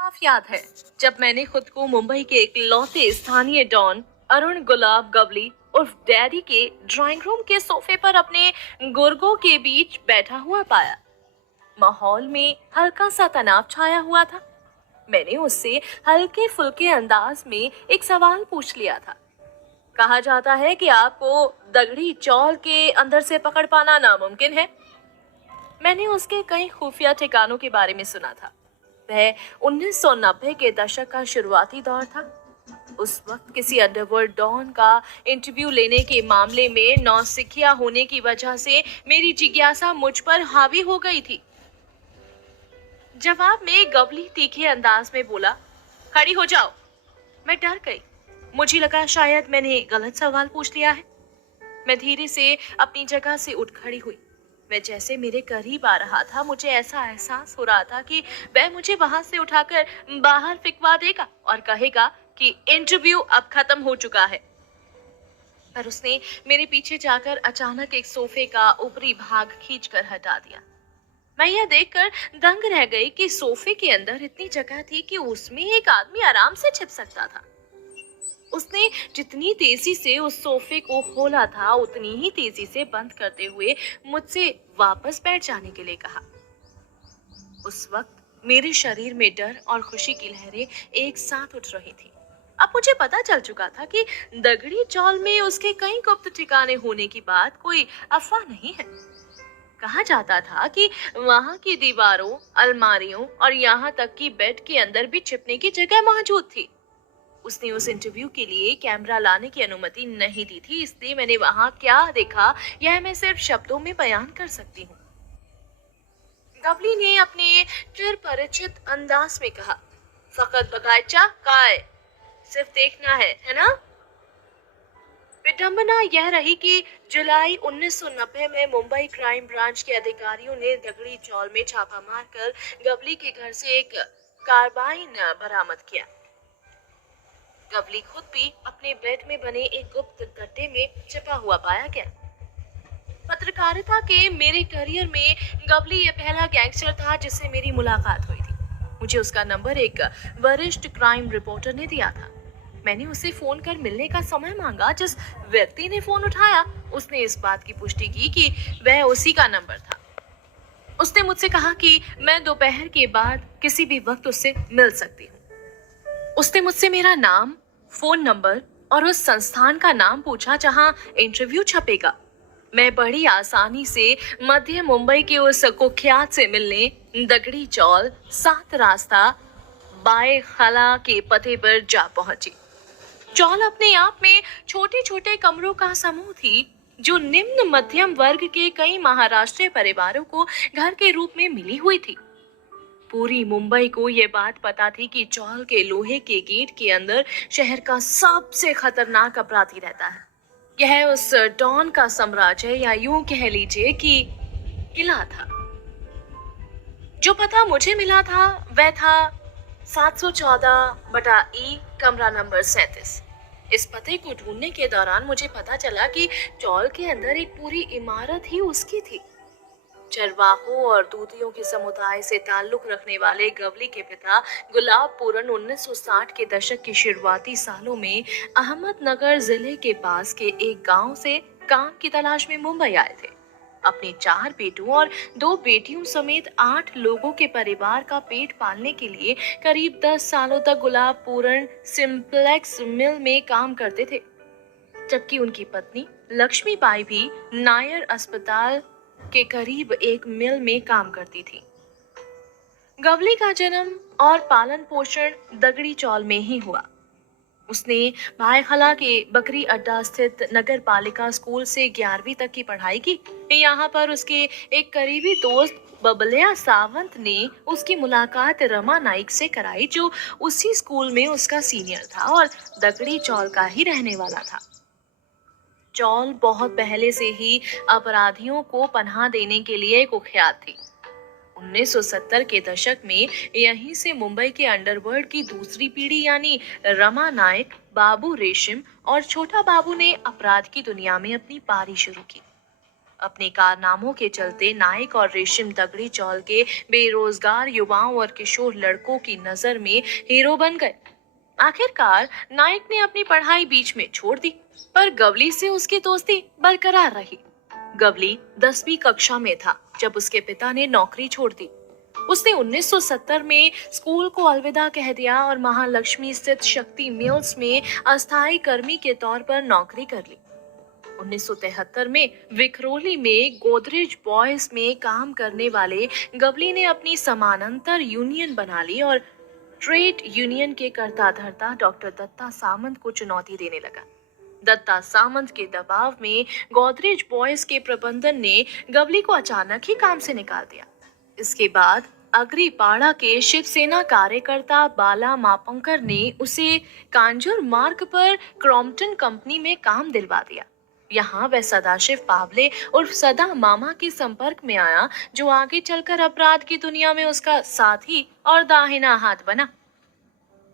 साफ याद है जब मैंने खुद को मुंबई के इकलौते स्थानीय डॉन अरुण गुलाब गवली उर्फ डैडी के ड्राइंग रूम के सोफे पर अपने गुर्गों के बीच बैठा हुआ पाया। माहौल में हल्का सा तनाव छाया हुआ था। मैंने उससे हल्के फुल्के अंदाज में एक सवाल पूछ लिया था। कहा जाता है कि आपको दगड़ी चौल के अंदर से पकड़ पाना नामुमकिन है। मैंने उसके कई खुफिया ठिकानों के बारे में सुना था। वह 1990 के दशक का शुरुआती दौर था। उस वक्त किसी अंडरवर्ल्ड डॉन का इंटरव्यू लेने के मामले में नौसिखिया होने की वजह से मेरी जिज्ञासा मुझ पर हावी हो गई थी। जवाब में गवली तीखे अंदाज में बोला, खड़ी हो जाओ। मैं डर गई। मुझे लगा शायद मैंने गलत सवाल पूछ लिया है। मैं धीरे से अपनी जगह से उठ खड़ी हुई। वह जैसे मेरे करीब आ रहा था, मुझे ऐसा एहसास हो रहा था कि वह मुझे वहां से उठाकर बाहर फिकवा देगा और कहेगा कि इंटरव्यू अब खत्म हो चुका है। पर उसने मेरे पीछे जाकर अचानक एक सोफे का ऊपरी भाग खींचकर हटा दिया। मैं यह देखकर दंग रह गई कि सोफे के अंदर इतनी जगह थी कि उसमें एक आदमी आराम से छिप सकता था। उसने जितनी तेजी से उस सोफे को खोला था, उतनी ही तेजी से बंद करते हुए मुझसे वापस बैठ जाने के लिए कहा। उस वक्त मेरे शरीर में डर और खुशी की लहरें एक साथ उठ रही थी। अब मुझे पता चल चुका था कि दगड़ी चौल में उसके कई गुप्त ठिकाने होने की बात कोई अफवाह नहीं है। कहा जाता था कि वहां की दीवारों, अलमारियों और यहाँ तक कि बेड के अंदर भी छिपने की जगह मौजूद थी। उसने उस इंटरव्यू के लिए कैमरा लाने की अनुमति नहीं दी थी, इसलिए मैंने वहां क्या देखा यह मैं सिर्फ शब्दों में बयान कर सकती हूँ। गवली ने अपने चिर परिचित अंदाज में कहा, फकत बगायचा काय, सिर्फ देखना है ना? विडंबना यह रही कि जुलाई 1990 में मुंबई क्राइम ब्रांच के अधिकारियों ने दगड़ी चौल में छापा मारकर गवली के घर से एक कार्बाइन बरामद किया। गवली खुद भी अपने बेड में बने एक गुप्त गड्ढे में छिपा हुआ पाया गया। पत्रकारिता के मेरे करियर में गवली ये पहला गैंगस्टर था जिससे मेरी मुलाकात हुई थी। मुझे उसका नंबर एक वरिष्ठ क्राइम रिपोर्टर ने दिया था। मैंने उसे फोन कर मिलने का समय मांगा। जिस व्यक्ति ने फोन उठाया उसने इस बात की पुष्टि की कि वह उसी का नंबर था। उसने मुझसे कहा कि मैं दोपहर के बाद किसी भी वक्त उससे मिल सकती हूँ। उसने मुझसे मेरा नाम, फोन नंबर और उस संस्थान का नाम पूछा जहां इंटरव्यू छपेगा। मैं बड़ी आसानी से मध्य मुंबई के उस कुख्यात से मिलने दगड़ी चौल 7 रास्ता बाय खला के पते पर जा पहुंची। चौल अपने आप में छोटे छोटे कमरों का समूह थी जो निम्न मध्यम वर्ग के कई महाराष्ट्रीय परिवारों को घर के रूप में मिली हुई थी। पूरी मुंबई को यह बात पता थी कि चौल के लोहे के गेट के अंदर शहर का सबसे खतरनाक अपराधी रहता है। यह उस डॉन का साम्राज्य, या यूं कह लीजिए कि किला था। जो पता मुझे मिला था वह था 714/E, कमरा नंबर 37। इस पते को ढूंढने के दौरान मुझे पता चला कि चौल के अंदर एक पूरी इमारत ही उसकी थी। चरवाहों और दूधियों के समुदाय से ताल्लुक रखने वाले गवली के पिता गुलाब पूरन 1960 के दशक के शुरुआती सालों में अहमदनगर जिले के पास के एक गांव से काम की तलाश में मुंबई आए थे। अपने 4 बेटों और 2 बेटियों समेत 8 लोगों के परिवार का पेट पालने के लिए करीब 10 सालों तक गुलाब पूरन सिंप्लेक्स मिल में काम करते थे, जबकि उनकी पत्नी लक्ष्मी बाई भी नायर अस्पताल के करीब एक मिल में काम करती थी। गवली का जन्म और पालन पोषण दगड़ी चौल में ही हुआ। उसने भाईखला के बकरी अड्डा स्थित नगर पालिका स्कूल से 11वीं तक की पढ़ाई की। यहाँ पर उसके एक करीबी दोस्त बबलिया सावंत ने उसकी मुलाकात रमा नाइक से कराई, जो उसी स्कूल में उसका सीनियर था और दगड़ी चौल का ही रहने वाला था। चौल बहुत पहले से ही अपराधियों को पनाह देने के लिए कुख्यात थी। 1970 के दशक में यहीं से मुंबई के अंडरवर्ल्ड की दूसरी पीढ़ी यानी रमा नायक, बाबू रेशम और छोटा बाबू ने अपराध की दुनिया में अपनी पारी शुरू की। अपने कारनामों के चलते नाइक और रेशम दगड़ी चौल के बेरोजगार युवाओं और किशोर लड़कों की नजर में हीरो बन गए। आखिरकार नाइक ने अपनी पढ़ाई बीच में छोड़ दी, पर गवली से उसकी दोस्ती बरकरार रही। गवली 10वीं कक्षा में था जब उसके पिता ने नौकरी छोड़ दी। उसने 1970 में स्कूल को अलविदा कह दिया और महालक्ष्मी स्थित शक्ति मिल्स में अस्थायी कर्मी के तौर पर नौकरी कर ली। 1973 में विखरोली में गोदरेज बॉयज में काम करने वाले गवली ने अपनी समानांतर यूनियन बना ली और ट्रेड यूनियन के कर्ता धर्ता डॉक्टर दत्ता सामंत को चुनौती देने लगा। दत्ता सामंत के दबाव में गोदरेज बॉयज के प्रबंधन ने गवली को अचानक ही काम से निकाल दिया। इसके बाद अग्रीपाड़ा के शिवसेना कार्यकर्ता बाला मापंकर ने उसे कांजूर मार्ग पर क्रॉम्पटन कंपनी में काम दिलवा दिया। यहाँ वह सदाशिव पावले उर्फ सदा मामा के संपर्क में आया, जो आगे चलकर अपराध की दुनिया में उसका साथी और दाहिना हाथ बना।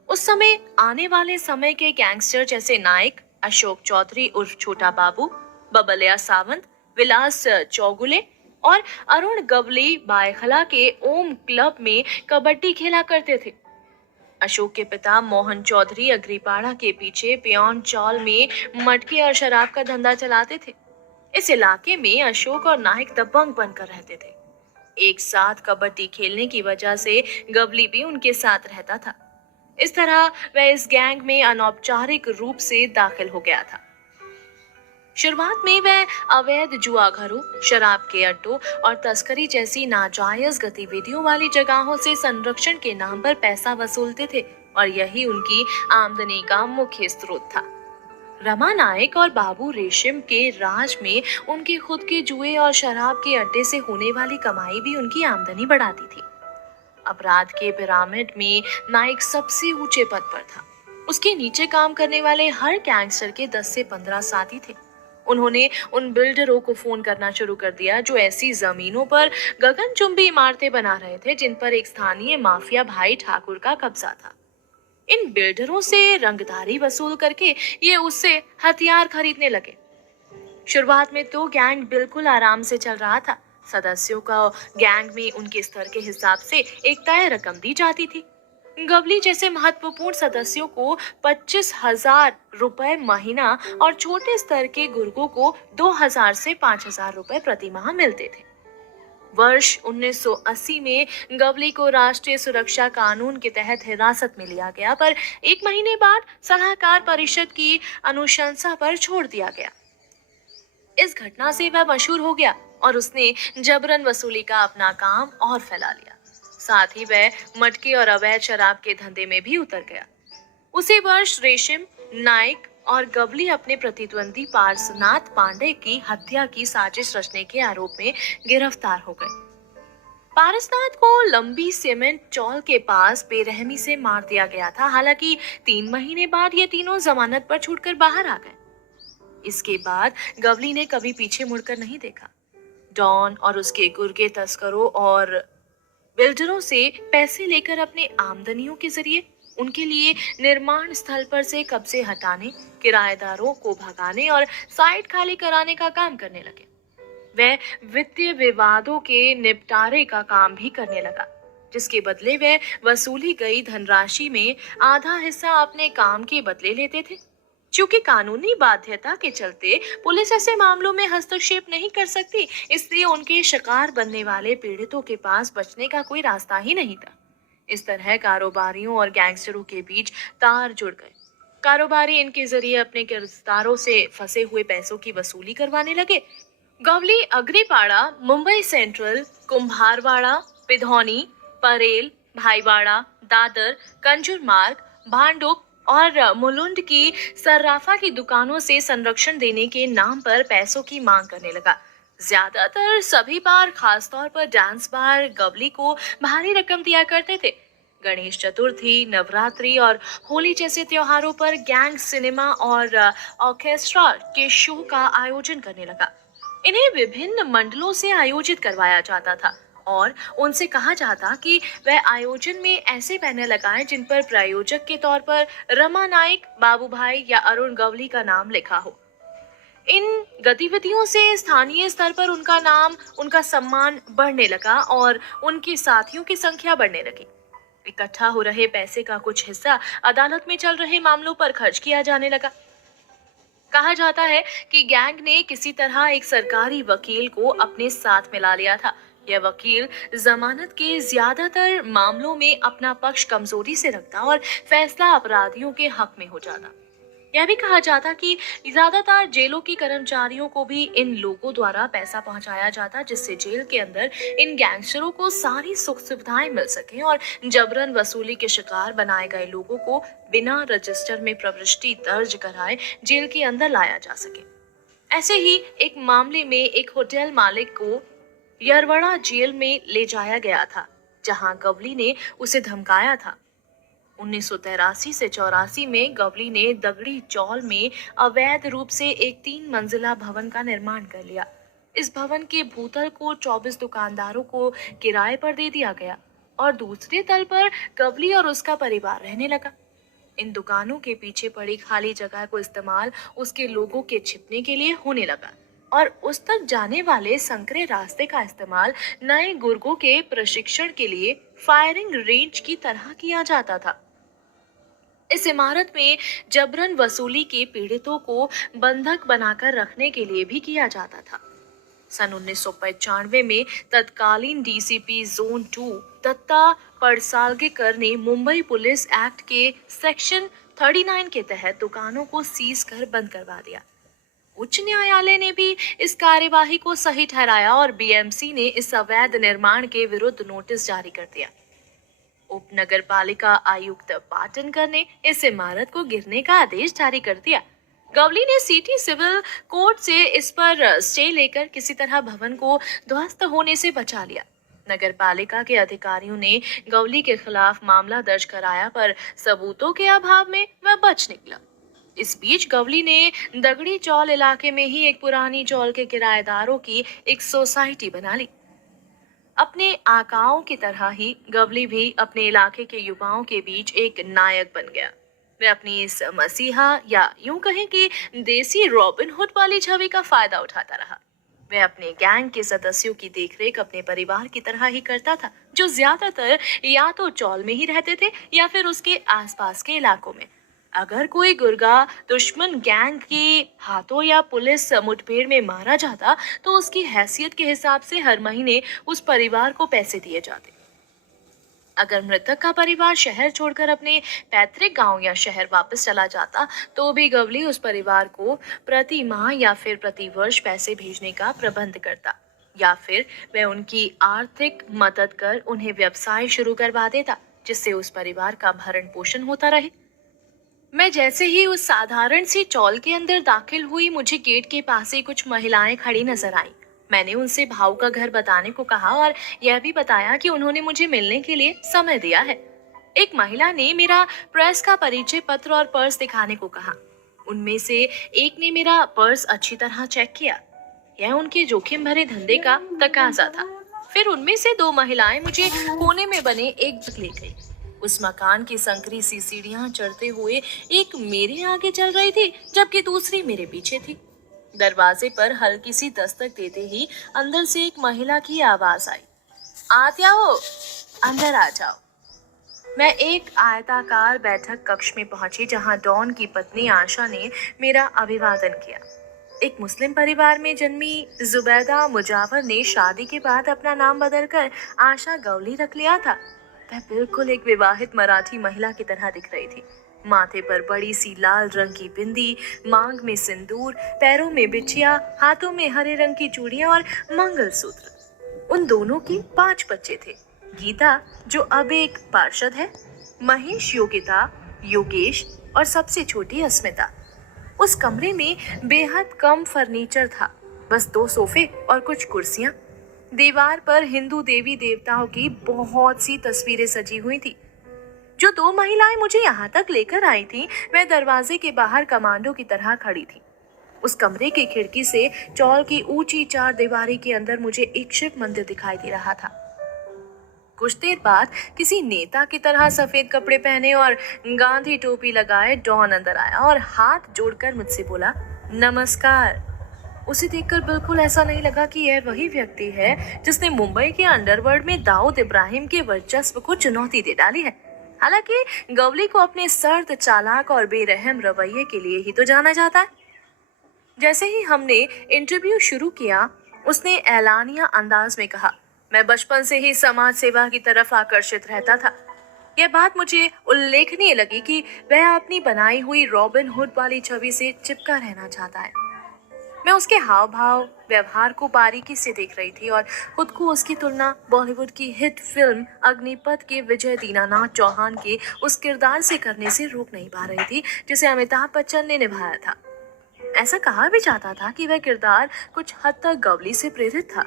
उस समय आने वाले समय के गैंगस्टर जैसे नाइक, अशोक चौधरी उर्फ छोटा बाबू, बबलिया सावंत, विलास चौगुले और अरुण गवली बायखला के ओम क्लब में कबड्डी खेला करते थे। अशोक के पिता मोहन चौधरी अग्रीपाड़ा के पीछे पियोन चौल में मटके और शराब का धंधा चलाते थे। इस इलाके में अशोक और नाइक दबंग बनकर रहते थे। एक साथ कबड्डी खेलने की वजह से गवली भी उनके साथ रहता था। इस तरह वह इस गैंग में अनौपचारिक रूप से दाखिल हो गया था। शुरुआत में वह अवैध जुआ घरों, शराब के अड्डों और तस्करी जैसी नाजायज गतिविधियों वाली जगहों से संरक्षण के नाम पर पैसा वसूलते थे और यही उनकी आमदनी का मुख्य स्रोत था। रमा नाइक और बाबू रेशम के राज में उनके खुद के जुए और शराब के अड्डे से होने वाली कमाई भी उनकी आमदनी बढ़ाती थी। अपराध के पिरामिड में नाइक सबसे ऊंचे पद पर था। उसके नीचे काम करने वाले हर गैंगस्टर के 10 से 15 साथी थे। उन्होंने उन बिल्डरों को फोन करना शुरू कर दिया जो ऐसी जमीनों पर गगनचुंबी इमारतें बना रहे थे जिन पर एक स्थानीय माफिया भाई ठाकुर का कब्जा था। इन बिल्डरों से रंगदारी वसूल करके ये उससे हथियार खरीदने लगे। शुरुआत में तो गैंग बिल्कुल आराम से चल रहा था। सदस्यों का गैंग में उनके स्तर के हिसाब से एक तय रकम दी जाती थी। गवली जैसे महत्वपूर्ण सदस्यों को 25,000 रुपए महीना और छोटे स्तर के गुर्गों को 2,000 से 5,000 रुपए प्रति माह मिलते थे। वर्ष 1980 में गवली को राष्ट्रीय सुरक्षा कानून के तहत हिरासत में लिया गया, पर 1 महीने बाद सलाहकार परिषद की अनुशंसा पर छोड़ दिया गया। इस घटना से वह मशहूर हो गया और उसने जबरन वसूली का अपना काम और फैला लिया। साथ ही वह मटके और अवैध शराब के धंधे में भी उतर गया। उसी वर्ष रेशम, नाइक और गवली अपने प्रतिद्वंदी पार्सनाथ पांडे की हत्या की साजिश रचने के आरोप में गिरफ्तार हो गए। पारसनाथ को लंबी सीमेंट चौल के पास बेरहमी से मार दिया गया था। हालांकि 3 महीने बाद ये तीनों जमानत पर छूटकर बाहर आ गए। इसके बाद गवली ने कभी पीछे मुड़कर नहीं देखा। डॉन और उसके गुर्गे तस्करों और बिल्डरों से पैसे लेकर अपने आमदनियों के जरिए उनके लिए निर्माण स्थल पर से कब्जे हटाने, किराएदारों को भगाने और साइट खाली कराने का काम करने लगे। वह वित्तीय विवादों के निपटारे का काम भी करने लगा, जिसके बदले वह वसूली गई धनराशि में आधा हिस्सा अपने काम के बदले लेते थे। चूंकि कानूनी बाध्यता के चलते पुलिस ऐसे मामलों में हस्तक्षेप नहीं कर सकती, इसलिए उनके शिकार बनने वाले पीड़ितों के पास बचने का कोई रास्ता ही नहीं था। इस तरह कारोबारियों और गैंगस्टरों के बीच तार जुड़ गए। कारोबारी इनके जरिए अपने गिरफ्तारों से फंसे हुए पैसों की वसूली करवाने लगे। गवली अग्रीपाड़ा, मुंबई सेंट्रल, कुम्हारवाड़ा, पिधौनी, परेल, भाईवाड़ा, दादर, कंजूर मार्ग, भांडुप और मुलुंड की सर्राफा की दुकानों से संरक्षण देने के नाम पर पैसों की मांग करने लगा। ज्यादातर सभी बार, खासतौर पर डांस बार, गवली को भारी रकम दिया करते थे। गणेश चतुर्थी, नवरात्रि और होली जैसे त्योहारों पर गैंग सिनेमा और ऑर्केस्ट्रा के शो का आयोजन करने लगा। इन्हें विभिन्न मंडलों से आयोजित करवाया जाता था और उनसे कहा जाता कि वह आयोजन में ऐसे बैनर लगाएं जिन पर प्रायोजक के तौर पर रमा नाइक, बाबू भाई या अरुण गवली का नाम लिखा हो। इन गतिविधियों से स्थानीय स्तर पर उनका नाम, उनका सम्मान बढ़ने लगा और उनके साथियों की संख्या बढ़ने लगी। इकट्ठा हो रहे पैसे का कुछ हिस्सा अदालत में चल रहे मामलों पर खर्च किया जाने लगा। कहा जाता है कि गैंग ने किसी तरह एक सरकारी वकील को अपने साथ मिला लिया था। यह वकील जमानत के ज्यादातर मामलों में अपना पक्ष कमजोरी से रखता और फैसला अपराधियों के हक में हो जाता। यह भी कहा जाता कि ज्यादातर जेलों के कर्मचारियों को भी इन लोगों द्वारा पैसा पहुंचाया जाता, जिससे जेल के अंदर इन गैंगस्टरों को सारी सुख सुविधाएं मिल सकें और जबरन वसूली के शिकार बनाए गए लोगों को बिना रजिस्टर में प्रविष्टि दर्ज कराए जेल के अंदर लाया जा सके। ऐसे ही एक मामले में एक होटल मालिक को यरवड़ा जेल में ले जाया गया था, जहां गवली ने उसे धमकाया था। 1983 से 84 में गवली ने दगड़ी चौल में अवैध रूप से एक 3 मंजिला भवन का निर्माण कर लिया। इस भवन के भूतल को 24 दुकानदारों को किराए पर दे दिया गया और दूसरे तल पर गवली और उसका परिवार रहने लगा। इन दुकानों के पीछे पड़ी खाली जगह को इस्तेमाल उसके लोगों के छिपने के लिए होने लगा और उस तक जाने वाले संकरे रास्ते का इस्तेमाल नए गुर्गों के प्रशिक्षण के लिए फायरिंग रेंज की तरह किया जाता था। इस इमारत में जबरन वसूली के पीड़ितों को बंधक बनाकर रखने के लिए भी किया जाता था। सन 1995 में तत्कालीन डीसीपी जोन 2 दत्ता पडसालगेकर ने मुंबई पुलिस एक्ट के सेक्शन 39 के तहत दुकानों को सीज कर बंद करवा दिया। उच्च न्यायालय ने भी इस कार्यवाही को सही ठहराया और बीएमसी ने इस अवैध निर्माण के विरुद्ध नोटिस जारी कर दिया। उप नगर पालिका आयुक्त पाटनकर ने इस इमारत को गिरने का आदेश जारी कर दिया। गवली ने सिटी सिविल कोर्ट से इस पर स्टे लेकर किसी तरह भवन को ध्वस्त होने से बचा लिया। नगर पालिका के अधिकारियों ने गवली के खिलाफ मामला दर्ज कराया, पर सबूतों के अभाव में वह बच निकला। इस बीच गवली ने दगड़ी चौल इलाके में ही एक पुरानी चौल के किराएदारों की एक सोसाइटी बना ली। अपने आकाओं की तरह ही गवली भी अपने इलाके के युवाओं के बीच एक नायक बन गया। वह अपनी इस मसीहा या यूं कहें कि देसी रॉबिन हुड वाली छवि का फायदा उठाता रहा। वह अपने गैंग के सदस्यों की देखरेख अपने परिवार की तरह ही करता था, जो ज्यादातर या तो चौल में ही रहते थे या फिर उसके आसपास के इलाकों में। अगर कोई गुर्गा दुश्मन गैंग के हाथों या पुलिस मुठभेड़ में मारा जाता तो उसकी हैसियत के हिसाब से हर महीने उस परिवार को पैसे दिए जाते। अगर मृतक का परिवार शहर छोड़कर अपने पैतृक गांव या शहर वापस चला जाता तो भी गवली उस परिवार को प्रति माह या फिर प्रति वर्ष पैसे भेजने का प्रबंध करता, या फिर वह उनकी आर्थिक मदद कर उन्हें व्यवसाय शुरू करवा देता, जिससे उस परिवार का भरण पोषण होता रहे। मैं जैसे ही उस साधारण सी चौल के अंदर दाखिल हुई, मुझे गेट के पास ही कुछ महिलाएं खड़ी नजर आईं। मैंने उनसे भाऊ का घर बताने को कहा और यह भी बताया कि उन्होंने मुझे मिलने के लिए समय दिया है। एक महिला ने मेरा प्रेस का परिचय पत्र और पर्स दिखाने को कहा। उनमें से एक ने मेरा पर्स अच्छी तरह चेक किया। यह उनके जोखिम भरे धंधे का तकाजा था। फिर उनमें से 2 महिलाएं मुझे कोने में बने एक जगह ले गई। उस मकान की संकरी सी सीढ़ियां चढ़ते हुए एक मेरे आगे चल रही थी, जबकि दूसरी मेरे पीछे थी। दरवाजे पर हल्की सी दस्तक देते ही अंदर से एक महिला की आवाज आई, आते आओ, अंदर आ जाओ। मैं एक आयताकार बैठक कक्ष में पहुंची, जहां डॉन की पत्नी आशा ने मेरा अभिवादन किया। एक मुस्लिम परिवार में जन्मी जुबैदा मुजावर ने शादी के बाद अपना नाम बदलकर आशा गवली रख लिया था। वह बिल्कुल एक विवाहित मराठी महिला की तरह दिख रही थी। माथे पर बड़ी सी लाल रंग की बिंदी, मांग में सिंदूर, पैरों में बिछिया, हाथों में हरे रंग की चूड़ियां और मंगलसूत्र। उन दोनों की 5 बच्चे थे। गीता, जो अब एक पार्षद है, महेश, योगिता, योगेश और सबसे छोटी अस्मिता। उस कमरे में बेहद कम फर्नीचर था, बस 2 सोफे और कुछ कुर्सियां। दीवार पर हिंदू देवी देवताओं की बहुत सी तस्वीरें सजी हुई थी। जो 2 महिलाएं मुझे यहाँ तक लेकर आई थीं, वह दरवाजे के बाहर कमांडो की तरह खड़ी थी। उस कमरे की खिड़की से चौल की ऊंची 4 दीवारी के अंदर मुझे एक शिव मंदिर दिखाई दे रहा था। कुछ देर बाद किसी नेता की तरह सफेद कपड़े पहने और गांधी टोपी लगाए डॉन अंदर आया और हाथ जोड़कर मुझसे बोला, नमस्कार। उसे देखकर बिल्कुल ऐसा नहीं लगा कि यह वही व्यक्ति है जिसने मुंबई के अंडरवर्ल्ड में दाऊद इब्राहिम के वर्चस्व को चुनौती दे डाली है। हालांकि गवली को अपने सर्द, चालाक और बेरहम रवैये के लिए ही तो जाना जाता है। जैसे ही हमने इंटरव्यू शुरू किया, उसने ऐलानिया अंदाज में कहा, मैं बचपन से ही समाज सेवा की तरफ आकर्षित रहता था। यह बात मुझे उल्लेखनीय लगी कि वह अपनी बनाई हुई रॉबिन हुड वाली छवि से चिपका रहना चाहता है। मैं उसके हाव भाव, व्यवहार को बारीकी से देख रही थी और खुद को उसकी तुलना बॉलीवुड की हिट फिल्म अग्निपथ के विजय दीनानाथ चौहान के उस किरदार से करने से रोक नहीं पा रही थी जिसे अमिताभ बच्चन ने निभाया था। ऐसा कहा भी जाता था कि वह किरदार कुछ हद तक गवली से प्रेरित था।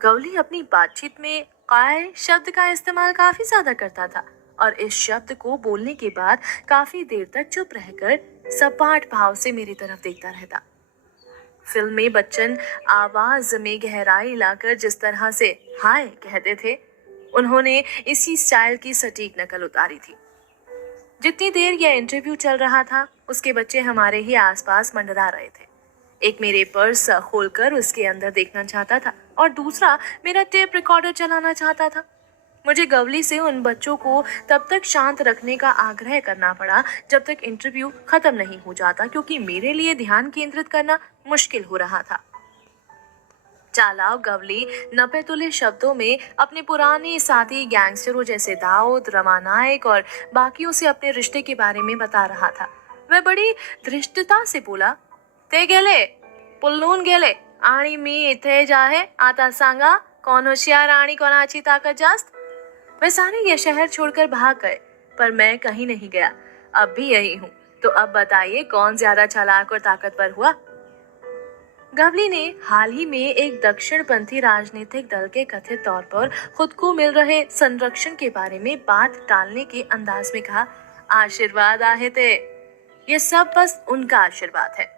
गवली अपनी बातचीत में काय शब्द का इस्तेमाल काफी ज्यादा करता था और इस शब्द को बोलने के बाद काफी देर तक चुप रहकर सपाट भाव से मेरी तरफ देखता रहता। फिल्म में बच्चन आवाज में गहराई लाकर जिस तरह से हाय कहते थे, उन्होंने इसी स्टाइल की सटीक नकल उतारी थी। जितनी देर यह इंटरव्यू चल रहा था, उसके बच्चे हमारे ही आसपास मंडरा रहे थे। एक मेरे पर्स खोलकर उसके अंदर देखना चाहता था और दूसरा मेरा टेप रिकॉर्डर चलाना चाहता था। मुझे गवली से उन बच्चों को तब तक शांत रखने का आग्रह करना पड़ा जब तक इंटरव्यू खत्म नहीं हो जाता, क्योंकि मेरे लिए ध्यान केंद्रित करना मुश्किल हो रहा था। चालाक गवली नपे तुले शब्दों में अपने पुराने साथी गैंगस्टरों जैसे दाऊद, रमा नायक और बाकियों से अपने रिश्ते के बारे में बता रहा था। वह बड़ी धृष्टता से बोला, ते गेले पुल्लून गेले आणि मी इथे जाहे आता सांगा कौन होशियार आणि कोणाची ताकत जास्त। वे सारे यह शहर छोड़कर भाग गए, पर मैं कहीं नहीं गया। अब भी यही हूँ। तो अब बताइए कौन ज्यादा चालाक और ताकतवर हुआ। गवली ने हाल ही में एक दक्षिणपंथी राजनीतिक दल के कथित तौर पर खुद को मिल रहे संरक्षण के बारे में बात टालने के अंदाज में कहा, आशीर्वाद आहे थे। ये सब बस उनका आशीर्वाद है।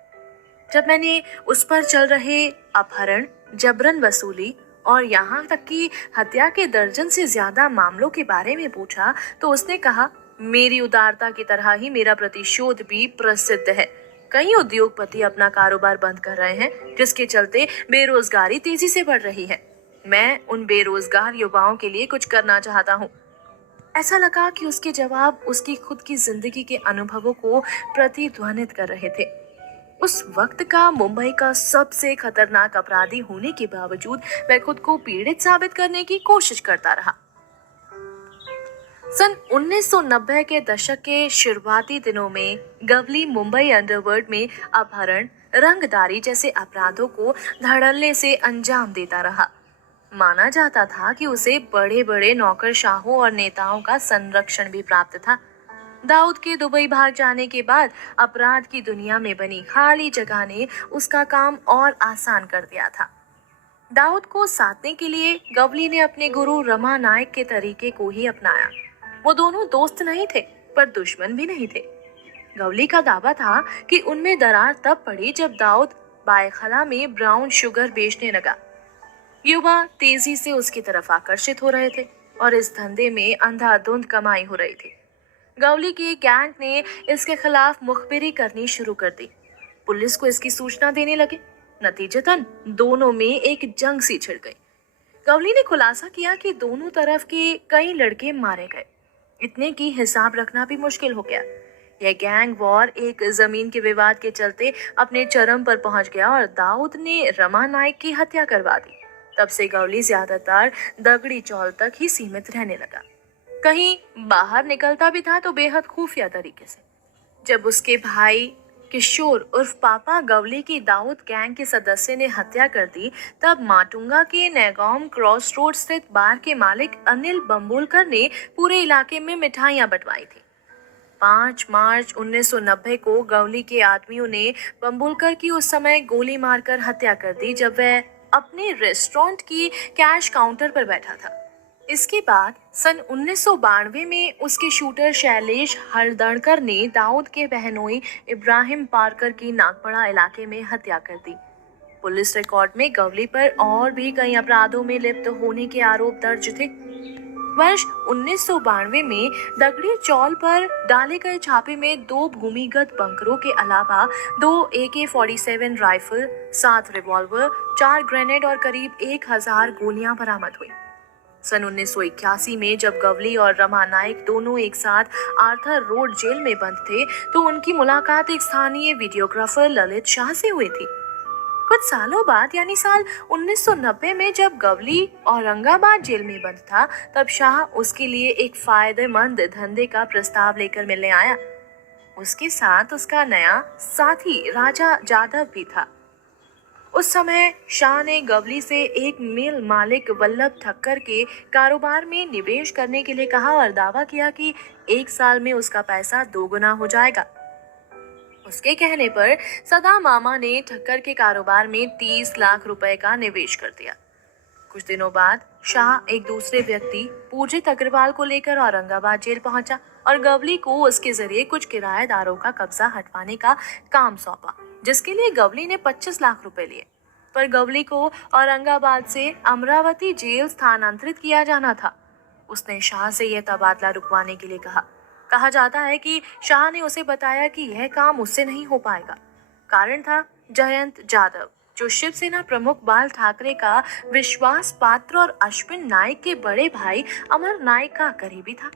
जब मैंने उस पर चल रहे अपहरण, जबरन वसूली और यहाँ तक कि हत्या के दर्जन से ज्यादा मामलों के बारे में पूछा तो उसने कहा, मेरी उदारता की तरह ही मेरा प्रतिशोध भी प्रसिद्ध है। कई उद्योगपति अपना कारोबार बंद कर रहे हैं, जिसके चलते बेरोजगारी तेजी से बढ़ रही है। मैं उन बेरोजगार युवाओं के लिए कुछ करना चाहता हूँ। ऐसा लगा कि उसके जवाब उसकी खुद की जिंदगी के अनुभवों को प्रतिध्वनित कर रहे थे। उस वक्त का मुंबई का सबसे खतरनाक अपराधी होने के बावजूद वह खुद को पीड़ित साबित करने की कोशिश करता रहा। सन 1990 के दशक के शुरुआती दिनों में गवली मुंबई अंडरवर्ल्ड में अपहरण, रंगदारी जैसे अपराधों को धड़ल्ले से अंजाम देता रहा। माना जाता था कि उसे बड़े बड़े नौकरशाहों और नेताओं का संरक्षण भी प्राप्त था। दाऊद के दुबई भाग जाने के बाद अपराध की दुनिया में बनी खाली जगह ने उसका काम और आसान कर दिया था। दाऊद को साधने के लिए गवली ने अपने गुरु रमा नायक के तरीके को ही अपनाया। वो दोनों दोस्त नहीं थे, पर दुश्मन भी नहीं थे। गवली का दावा था कि उनमें दरार तब पड़ी जब दाऊद बायखला में ब्राउन शुगर बेचने लगा। युवा तेजी से उसकी तरफ आकर्षित हो रहे थे और इस धंधे में अंधाधुंध कमाई हो रही थी। गवली की गैंग ने इसके खिलाफ मुखबिरी करनी शुरू कर दी। पुलिस को इसकी सूचना देने लगे। नतीजतन दोनों में एक जंग सी छिड़ गई। गवली ने खुलासा किया कि दोनों तरफ के कई लड़के मारे गए। इतने की हिसाब रखना भी मुश्किल हो गया। यह गैंग वॉर एक जमीन के विवाद के चलते अपने चरम पर पहुंच गया और दाऊद ने रमा नायक की हत्या करवा दी। तब से गवली ज्यादातर दगड़ी चौल तक ही सीमित रहने लगा। कहीं बाहर निकलता भी था तो बेहद खुफिया तरीके से। जब उसके भाई किशोर उर्फ पापा गवली की दाऊद गैंग के सदस्य ने हत्या कर दी, तब माटुंगा के नैगौम क्रॉस रोड स्थित बार के मालिक अनिल बम्बोलकर ने पूरे इलाके में मिठाइयां बंटवाई थी। 5 मार्च 1990 को गवली के आदमियों ने बम्बोलकर की उस समय गोली मारकर हत्या कर दी जब वह अपने रेस्टोरेंट की कैश काउंटर पर बैठा था। इसके बाद सन 1992 में उसके शूटर शैलेश हरदणकर ने दाऊद के बहनोई इब्राहिम पारकर की नागपड़ा इलाके में हत्या कर दी। पुलिस रिकॉर्ड में गवली पर और भी कई अपराधों में लिप्त होने के आरोप दर्ज थे। वर्ष 1992 में दगड़ी चौल पर डाले गए छापे में 2 भूमिगत बंकरों के अलावा 2 AK-47 राइफल, 7 रिवॉल्वर, 4 ग्रेनेड और करीब 1000 गोलियां बरामद हुई। सन 1981 में जब गवली और रमा नाइक दोनों एक साथ आर्थर रोड जेल में बंद थे, तो उनकी मुलाकात एक स्थानीय वीडियोग्राफर ललित शाह से हुई थी। कुछ सालों बाद यानी साल 1990 में जब गवली औरंगाबाद जेल में बंद था, तब शाह उसके लिए एक फायदेमंद धंधे का प्रस्ताव लेकर मिलने आया। उसके साथ उसका नया साथी राजा जाधव भी था। उस समय शाह ने गवली से एक मिल मालिक वल्लभ ठक्कर के कारोबार में निवेश करने के लिए कहा और दावा किया कि 1 साल में उसका पैसा 2 गुना हो जाएगा। उसके कहने पर सदा मामा ने ठक्कर के कारोबार में 30 लाख रुपए का निवेश कर दिया। कुछ दिनों बाद शाह एक दूसरे व्यक्ति पूजित अग्रवाल को लेकर औरंगाबाद जेल पहुंचा और गवली को उसके जरिए कुछ किराएदारों का कब्जा हटवाने का काम सौंपा, जिसके लिए गवली ने 25 लाख रुपए लिए। पर गवली को औरंगाबाद से अमरावती जेल स्थानांतरित किया जाना था। उसने शाह से यह तबादला रुकवाने के लिए कहा जाता है कि शाह ने उसे बताया कि यह काम उससे नहीं हो पाएगा। कारण था जयंत जाधव, जो शिवसेना प्रमुख बाल ठाकरे का विश्वास पात्र और अश्विन नाइक के बड़े भाई अमर नाइक का करीबी था।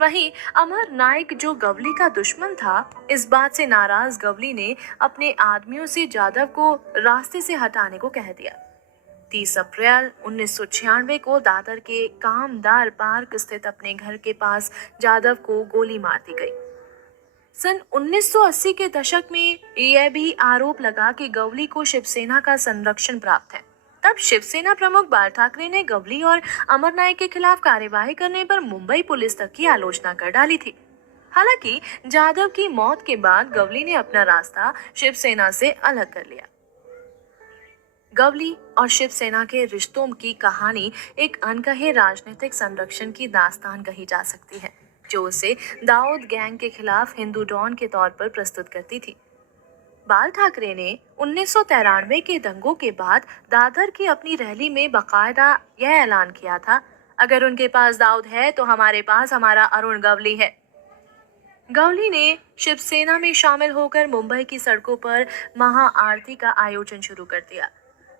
वहीं अमर नाइक, जो गवली का दुश्मन था, इस बात से नाराज गवली ने अपने आदमियों से जाधव को रास्ते से हटाने को कह दिया। 30 अप्रैल 1996 को दादर के कामदार पार्क स्थित अपने घर के पास जाधव को गोली मार दी गई। सन 1980 के दशक में यह भी आरोप लगा कि गवली को शिवसेना का संरक्षण प्राप्त है। तब शिवसेना प्रमुख बाल ठाकरे ने गवली और अमर नाइक के खिलाफ कार्यवाही करने पर मुंबई पुलिस तक की आलोचना कर डाली थी। हालांकि जाधव की मौत के बाद गवली ने अपना रास्ता शिवसेना से अलग कर लिया। गवली और शिवसेना के रिश्तों की कहानी एक अनकहे राजनीतिक संरक्षण की दास्तान कही जा सकती है, जो उसे दाऊद गैंग के खिलाफ हिंदू डॉन के तौर पर प्रस्तुत करती थी। बाल ठाकरे ने 1993 के दंगों के बाद दादर की अपनी रैली में बाकायदा यह ऐलान किया था, अगर उनके पास दाऊद है तो हमारे पास हमारा अरुण गवली है। गवली ने शिवसेना में शामिल होकर मुंबई की सड़कों पर महाआरती का आयोजन शुरू कर दिया।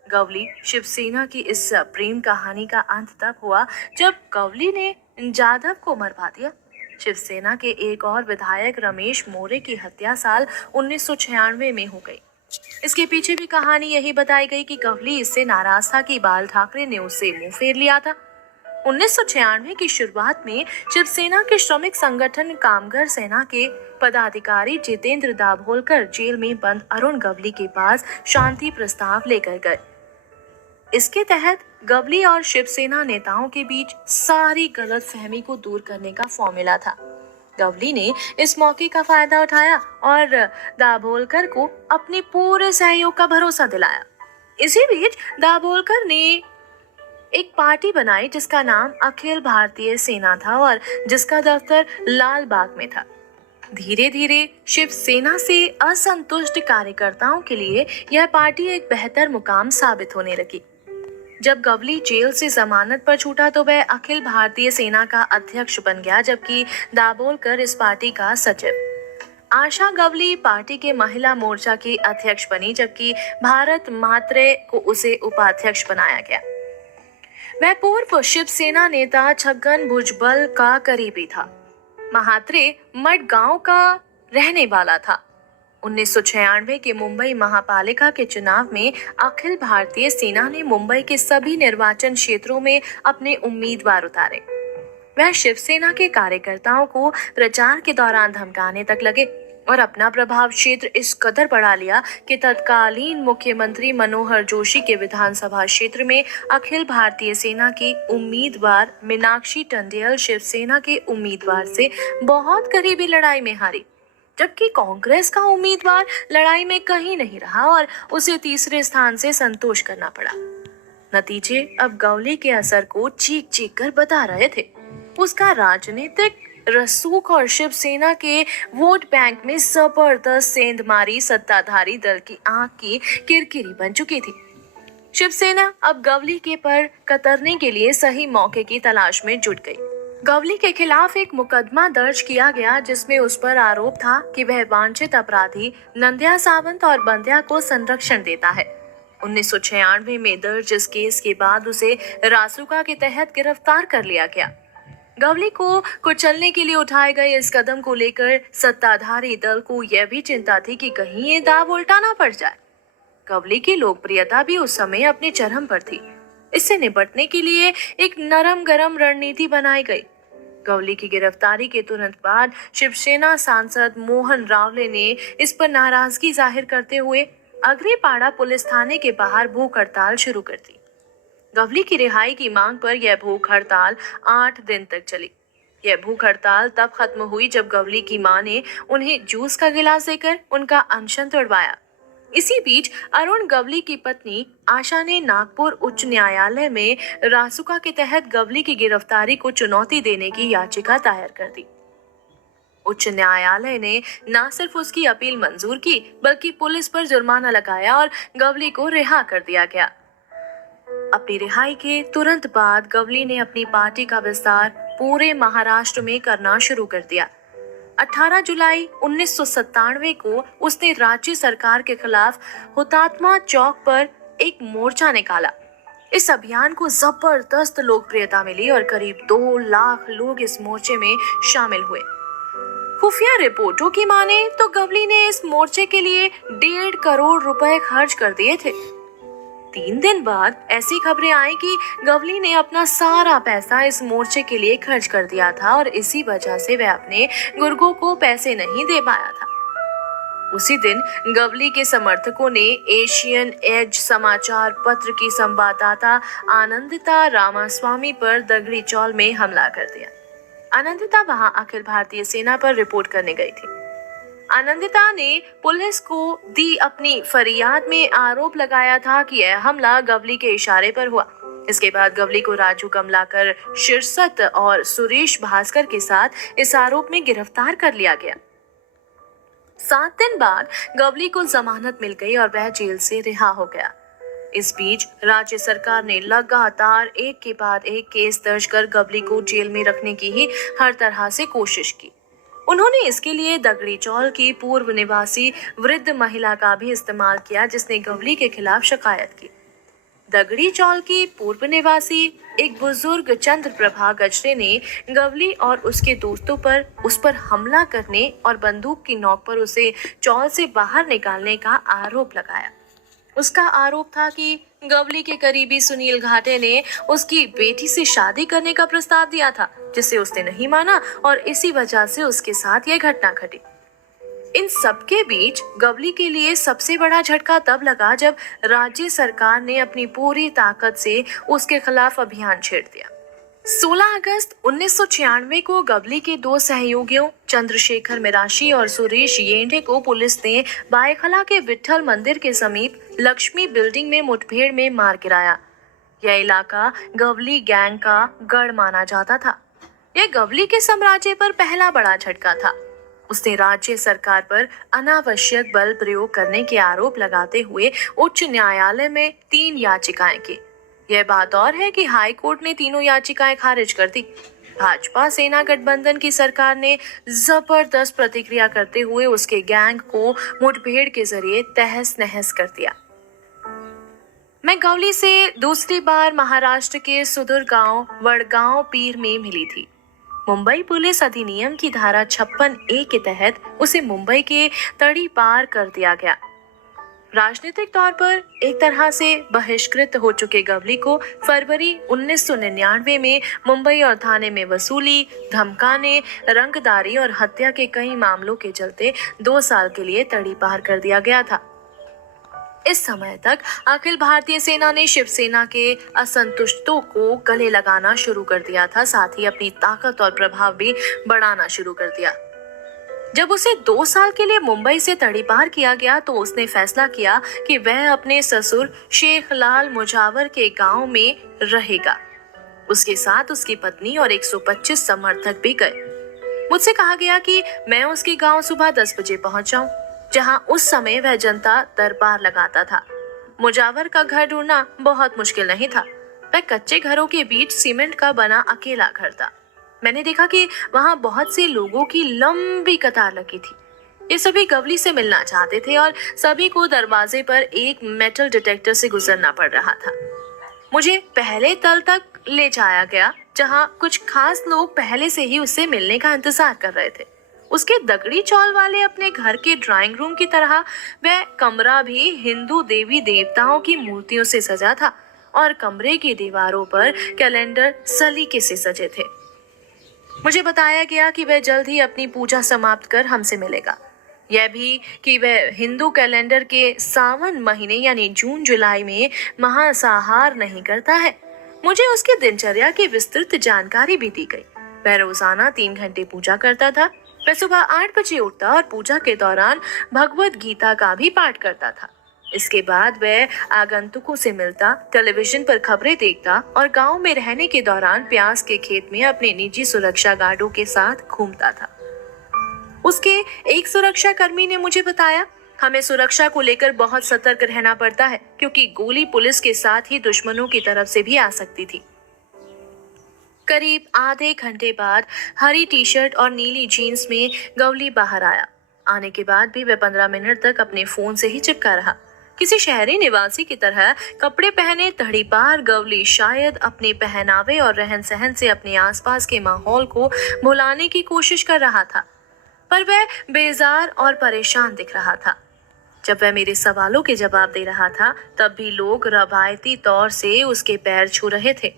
गवली शिवसेना की इस प्रेम कहानी का अंत तब हुआ जब गवली ने जाधव को मरवा दिया। शिवसेना के एक और विधायक रमेश मोरे की हत्या साल 1996 में हो गई। इसके पीछे भी कहानी यही बताई गई कि गवली इससे नाराज था कि बाल ठाकरे ने उससे मुंह फेर लिया था। 1996 की शुरुआत में शिवसेना के श्रमिक संगठन कामगार सेना के पदाधिकारी जितेंद्र दाभोलकर जेल में बंद अरुण गवली के पास शांति प्रस्ताव लेकर गए। इसके तहत गवली और शिवसेना नेताओं के बीच सारी गलतफहमी को दूर करने का फॉर्मूला था। गवली ने इस मौके का फायदा उठाया और दाभोलकर को अपने पूरे सहयोग का भरोसा दिलाया। इसी बीच दाभोलकर ने एक पार्टी बनाई जिसका नाम अखिल भारतीय सेना था और जिसका दफ्तर लाल बाग में था। धीरे धीरे शिवसेना से असंतुष्ट कार्यकर्ताओं के लिए यह पार्टी एक बेहतर मुकाम साबित होने लगी। जब गवली जेल से जमानत पर छूटा तो वह अखिल भारतीय सेना का अध्यक्ष बन गया, जबकि दाभोलकर इस पार्टी का सचिव। आशा गवली पार्टी के महिला मोर्चा की अध्यक्ष बनी, जबकि भारत म्हात्रे को उसे उपाध्यक्ष बनाया गया। वह पूर्व शिवसेना नेता छगन भुजबल का करीबी था। म्हात्रे मडगांव का रहने वाला था। 1996 के मुंबई महापालिका के चुनाव में अखिल भारतीय सेना ने मुंबई के सभी निर्वाचन क्षेत्रों में अपने उम्मीदवार उतारे। वह शिवसेना के कार्यकर्ताओं को प्रचार के दौरान धमकाने तक लगे और अपना प्रभाव क्षेत्र इस कदर बढ़ा लिया कि तत्कालीन मुख्यमंत्री मनोहर जोशी के विधानसभा क्षेत्र में अखिल भारतीय सेना की उम्मीदवार मीनाक्षी टंडेल शिवसेना के उम्मीदवार से बहुत करीबी लड़ाई में हारी, जबकि कांग्रेस का उम्मीदवार लड़ाई में कहीं नहीं रहा और उसे तीसरे स्थान से संतोष करना पड़ा। नतीजे अब गवली के असर को चीख चीख कर बता रहे थे। उसका राजनीतिक रसूख और शिवसेना के वोट बैंक में जबरदस्त सेंधमारी सत्ताधारी दल की आंख की किरकिरी बन चुकी थी। शिवसेना अब गवली के पर कतरने के लिए सही मौके की तलाश में जुट गई। गवली के खिलाफ एक मुकदमा दर्ज किया गया जिसमें उस पर आरोप था कि वह वांछित अपराधी नंदिया सावंत और बंध्या को संरक्षण देता है। 1996 में दर्ज इस केस के बाद उसे रासुका के तहत गिरफ्तार कर लिया गया। गवली को कुचलने के लिए उठाए गए इस कदम को लेकर सत्ताधारी दल को यह भी चिंता थी कि कहीं ये दाव उल्टा ना पड़ जाए। गवली की लोकप्रियता भी उस समय अपने चरम पर थी। इससे निपटने के लिए एक नरम गरम रणनीति बनाई गई। गवली की गिरफ्तारी के तुरंत बाद शिवसेना सांसद मोहन रावले ने इस पर नाराजगी जाहिर करते हुए अग्रीपाड़ा पुलिस थाने के बाहर भूख हड़ताल शुरू कर दी। गवली की रिहाई की मांग पर यह भूख हड़ताल 8 दिन तक चली। यह भूख हड़ताल तब खत्म हुई जब गवली की मां ने उन्हें जूस का गिलास देकर उनका अनशन तोड़वाया। इसी बीच अरुण गवली की पत्नी आशा ने नागपुर उच्च न्यायालय में रासुका के तहत गवली की गिरफ्तारी को चुनौती देने की याचिका दायर कर दी। उच्च न्यायालय ने न सिर्फ उसकी अपील मंजूर की बल्कि पुलिस पर जुर्माना लगाया और गवली को रिहा कर दिया गया। अपनी रिहाई के तुरंत बाद गवली ने अपनी पार्टी का विस्तार पूरे महाराष्ट्र में करना शुरू कर दिया। 18 जुलाई 1997 को उसने राज्य सरकार के खिलाफ हुतात्मा चौक पर एक मोर्चा निकाला। इस अभियान को जबरदस्त लोकप्रियता मिली और करीब 2 लाख लोग इस मोर्चे में शामिल हुए। खुफिया रिपोर्टों की माने तो गवली ने इस मोर्चे के लिए 1.5 करोड़ रुपए खर्च कर दिए थे। 3 दिन बाद ऐसी खबरें आई कि गवली ने अपना सारा पैसा इस मोर्चे के लिए खर्च कर दिया था और इसी वजह से वह अपने गुर्गों को पैसे नहीं दे पाया था। उसी दिन गवली के समर्थकों ने एशियन एज समाचार पत्र की संवाददाता आनंदिता रामास्वामी पर दगड़ी चौल में हमला कर दिया। आनंदिता वहां अखिल भारतीय सेना पर रिपोर्ट करने गई थी। आनंदिता ने पुलिस को दी अपनी फरियाद में आरोप लगाया था कि यह हमला गवली के इशारे पर हुआ। इसके बाद गवली को राजू कमलाकर शीर्षत और सुरेश भास्कर के साथ इस आरोप में गिरफ्तार कर लिया गया। 7 दिन बाद गवली को जमानत मिल गई और वह जेल से रिहा हो गया। इस बीच राज्य सरकार ने लगातार एक के बाद एक केस दर्ज कर गवली को जेल में रखने की ही हर तरह से कोशिश की। उन्होंने इसके लिए दगड़ी चौल की पूर्व निवासी वृद्ध महिला का भी इस्तेमाल किया जिसने गवली के खिलाफ शिकायत की। दगड़ी चौल की पूर्व निवासी एक बुजुर्ग चंद्र प्रभा गजरे ने गवली और उसके दोस्तों पर उस पर हमला करने और बंदूक की नोक पर उसे चौल से बाहर निकालने का आरोप लगाया। उसका आरोप था कि गवली के करीबी सुनील घाटे ने उसकी बेटी से शादी करने का प्रस्ताव दिया था जिसे उसने नहीं माना और इसी वजह से उसके साथ यह घटना घटी। इन सबके बीच गवली के लिए सबसे बड़ा झटका तब लगा जब राज्य सरकार ने अपनी पूरी ताकत से उसके खिलाफ अभियान छेड़ दिया। 16 अगस्त 1996 को गवली के 2 सहयोगियों चंद्रशेखर मिराशी और सुरेश येंडे को पुलिस ने बायखला के विट्ठल मंदिर के समीप लक्ष्मी बिल्डिंग में मुठभेड़ में मार गिराया। यह इलाका गवली गैंग का गढ़ माना जाता था। यह गवली के साम्राज्य पर पहला बड़ा झटका था। उसने राज्य सरकार पर अनावश्यक बल प्रयोग करने के आरोप लगाते हुए उच्च न्यायालय में 3 याचिकाएं की। यह बात और है कि हाई कोर्ट ने तीनों याचिकाएं खारिज कर दी। भाजपा सेना गठबंधन की सरकार ने जबरदस्त प्रतिक्रिया करते हुए उसके गैंग को मुठभेड़ के जरिए तहस नहस कर दिया। मैं गवली से दूसरी बार महाराष्ट्र के सुदूर गांव वडगांव पीर में मिली थी। मुंबई पुलिस अधिनियम की धारा 56A के तहत उसे मुंबई के तड़ी पार कर दिया गया। राजनीतिक तौर पर एक तरह से बहिष्कृत हो चुके गवली को फरवरी 1999 में मुंबई और थाने में वसूली, धमकाने, रंगदारी और हत्या के कई मामलों के चलते 2 साल के लिए तड़ी पार कर दिया गया था। इस समय तक अखिल भारतीय सेना ने शिवसेना के असंतुष्टों को गले लगाना शुरू कर दिया था, साथ ही अपनी ताकत और प्रभाव भी बढ़ाना शुरू कर दिया। जब उसे 2 साल के लिए मुंबई से तड़ीपार किया गया तो उसने फैसला किया कि वह अपने ससुर शेख लाल मुजावर के गांव में रहेगा। उसके साथ उसकी पत्नी और 125 समर्थक भी गए। मुझसे कहा गया कि मैं उसके गांव सुबह 10 बजे पहुंच जाऊं, जहां उस समय वह जनता दरबार लगाता था। मुजावर का घर ढूंढना बहुत मुश्किल नहीं था। वह कच्चे घरों के बीच सीमेंट का बना अकेला घर था। मैंने देखा कि वहां बहुत से लोगों की लंबी कतार लगी थी। ये सभी गवली से मिलना चाहते थे और सभी को दरवाजे पर एक मेटल डिटेक्टर से गुजरना पड़ रहा था। मुझे पहले तल तक ले जाया गया, जहां कुछ खास लोग पहले से ही उससे मिलने का इंतजार कर रहे थे। उसके दगड़ी चौल वाले अपने घर के ड्राइंग रूम की तरह वह कमरा भी हिंदू देवी देवताओं की मूर्तियों से सजा था और कमरे की दीवारों पर कैलेंडर सलीके से सजे थे। मुझे बताया गया कि वह जल्द ही अपनी पूजा समाप्त कर हमसे मिलेगा। यह भी कि वह हिंदू कैलेंडर के सावन महीने यानी जून जुलाई में महासाहार नहीं करता है। मुझे उसकी दिनचर्या की विस्तृत जानकारी भी दी गई। वह रोजाना 3 घंटे पूजा करता था। वह सुबह 8 बजे उठता और पूजा के दौरान भगवत गीता का भी पाठ करता था। इसके बाद वह आगंतुकों से मिलता, टेलीविजन पर खबरें देखता और गांव में रहने के दौरान प्याज के खेत में अपने निजी सुरक्षा गार्डों के साथ घूमता था। उसके एक सुरक्षा कर्मी ने मुझे बताया, हमें सुरक्षा को लेकर बहुत सतर्क रहना पड़ता है क्योंकि गोली पुलिस के साथ ही दुश्मनों की तरफ से भी आ सकती थी। करीब आधे घंटे बाद हरी टी शर्ट और नीली जीन्स में गवली बाहर आया। आने के बाद भी वह 15 मिनट तक अपने फोन से ही चिपका रहा। किसी शहरी निवासी की तरह कपड़े पहने तड़ीपार गवली शायद अपने पहनावे और रहन सहन से अपने आसपास के माहौल को भुलाने की कोशिश कर रहा था, पर वह बेजार और परेशान दिख रहा था। जब वह मेरे सवालों के जवाब दे रहा था, तब भी लोग रवायती तौर से उसके पैर छू रहे थे।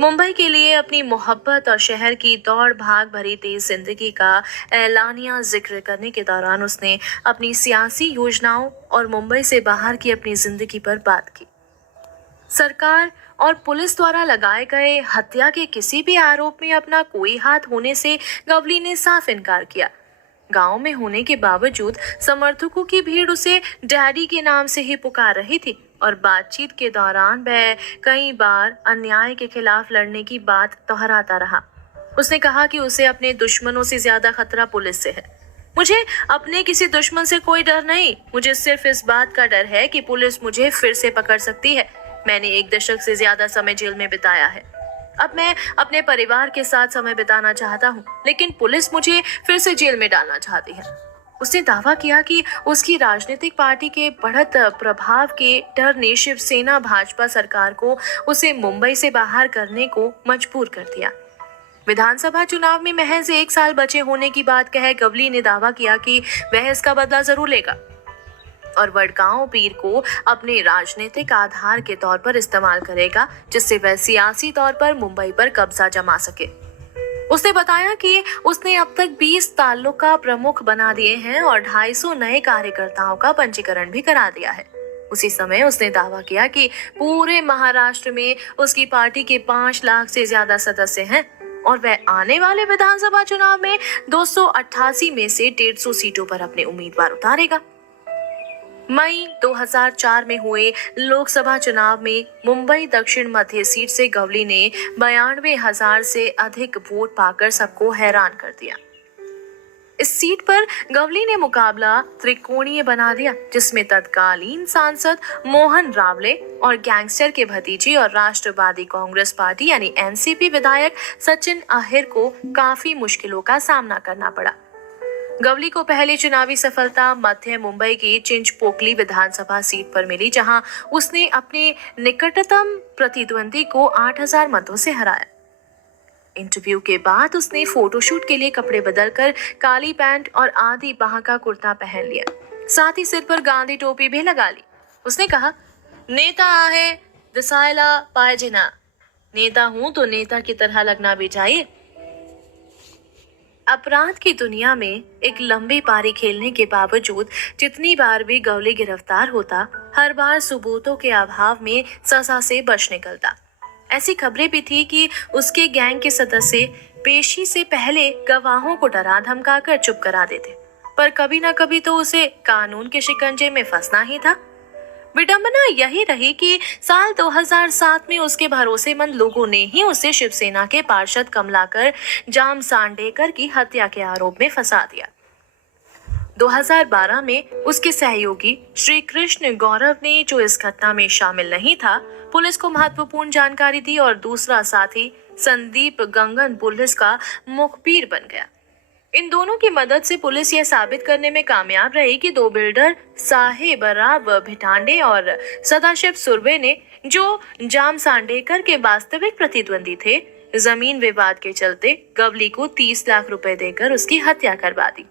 मुंबई के लिए अपनी मोहब्बत और शहर की दौड़ भाग भरी तेज जिंदगी का ऐलानिया जिक्र करने के दौरान उसने अपनी सियासी योजनाओं और मुंबई से बाहर की अपनी जिंदगी पर बात की। सरकार और पुलिस द्वारा लगाए गए हत्या के किसी भी आरोप में अपना कोई हाथ होने से गवली ने साफ इनकार किया। गांव में होने के बावजूद समर्थकों की भीड़ उसे डैडी के नाम से ही पुकार रही थी और बातचीत के दौरान वह कई बार अन्याय के खिलाफ लड़ने की बात दोहराता रहा। उसने कहा कि उसे अपने दुश्मनों से ज्यादा खतरा पुलिस से है। मुझे अपने किसी दुश्मन से कोई डर नहीं, मुझे सिर्फ इस बात का डर है कि पुलिस मुझे फिर से पकड़ सकती है। मैंने 1 दशक से ज्यादा समय जेल में बिताया है। अब मैं अपने परिवार के साथ समय बिताना चाहता हूँ, लेकिन पुलिस मुझे फिर से जेल में डालना चाहती है। उसने दावा किया कि उसकी राजनीतिक पार्टी के बढ़त प्रभाव के डर ने शिवसेना भाजपा सरकार को उसे मुंबई से बाहर करने को मजबूर कर दिया। विधानसभा चुनाव में महज 1 साल बचे होने की बात कह गवली ने दावा किया कि वह इसका बदला जरूर लेगा और वडगांव पीर को अपने राजनीतिक आधार के तौर पर इस्तेमाल करेगा, जिससे वह सियासी तौर पर मुंबई पर कब्जा जमा सके। उसने बताया कि उसने अब तक 20 ताल्लुका प्रमुख बना दिए हैं और 250 नए कार्यकर्ताओं का पंजीकरण भी करा दिया है। उसी समय उसने दावा किया कि पूरे महाराष्ट्र में उसकी पार्टी के 5 लाख से ज्यादा सदस्य हैं और वह आने वाले विधानसभा चुनाव में 288 में से 150 सीटों पर अपने उम्मीदवार उतारेगा। मई 2004 में हुए लोकसभा चुनाव में मुंबई दक्षिण मध्य सीट से गवली ने 92,000 से अधिक वोट पाकर सबको हैरान कर दिया। इस सीट पर गवली ने मुकाबला त्रिकोणीय बना दिया, जिसमें तत्कालीन सांसद मोहन रावले और गैंगस्टर के भतीजे और राष्ट्रवादी कांग्रेस पार्टी यानी एनसीपी विधायक सचिन अहिर को काफी मुश्किलों का सामना करना पड़ा। गवली को पहली चुनावी सफलता मध्य मुंबई की चिंचपोकली विधानसभा सीट पर मिली, जहां उसने अपने निकटतम प्रतिद्वंदी को 8,000 मतों से हराया। इंटरव्यू के बाद उसने फोटोशूट के लिए कपड़े बदलकर काली पैंट और आधी बाह का कुर्ता पहन लिया, साथ ही सिर पर गांधी टोपी भी लगा ली। उसने कहा, नेता आहे दिसायला पाहिजे ना, नेता हूं तो नेता की तरह लगना भी चाहिए। अपराध की दुनिया में एक लंबी पारी खेलने के बावजूद जितनी बार भी गवली गिरफ्तार होता, हर बार सबूतों के अभाव में सजा से बच निकलता। ऐसी खबरें भी थी कि उसके गैंग के सदस्य पेशी से पहले गवाहों को डरा धमका कर चुप करा देते, पर कभी न कभी तो उसे कानून के शिकंजे में फंसना ही था। विडंबना यही रही कि साल 2007 में उसके भरोसेमंद लोगों ने ही उसे शिवसेना के पार्षद कमलाकर जाम सांडेकर की हत्या के आरोप में फंसा दिया। 2012 में उसके सहयोगी श्री कृष्ण गौरव ने, जो इस घटना में शामिल नहीं था, पुलिस को महत्वपूर्ण जानकारी दी और दूसरा साथी संदीप गंगन पुलिस का मुखबिर बन गया। इन दोनों की मदद से पुलिस यह साबित करने में कामयाब रही कि दो बिल्डर साहेब राव भिटांडे और सदाशिव सुरवे ने, जो जाम सांडेकर के वास्तविक प्रतिद्वंदी थे, जमीन विवाद के चलते गवली को 30 लाख रुपए देकर उसकी हत्या करवा दी।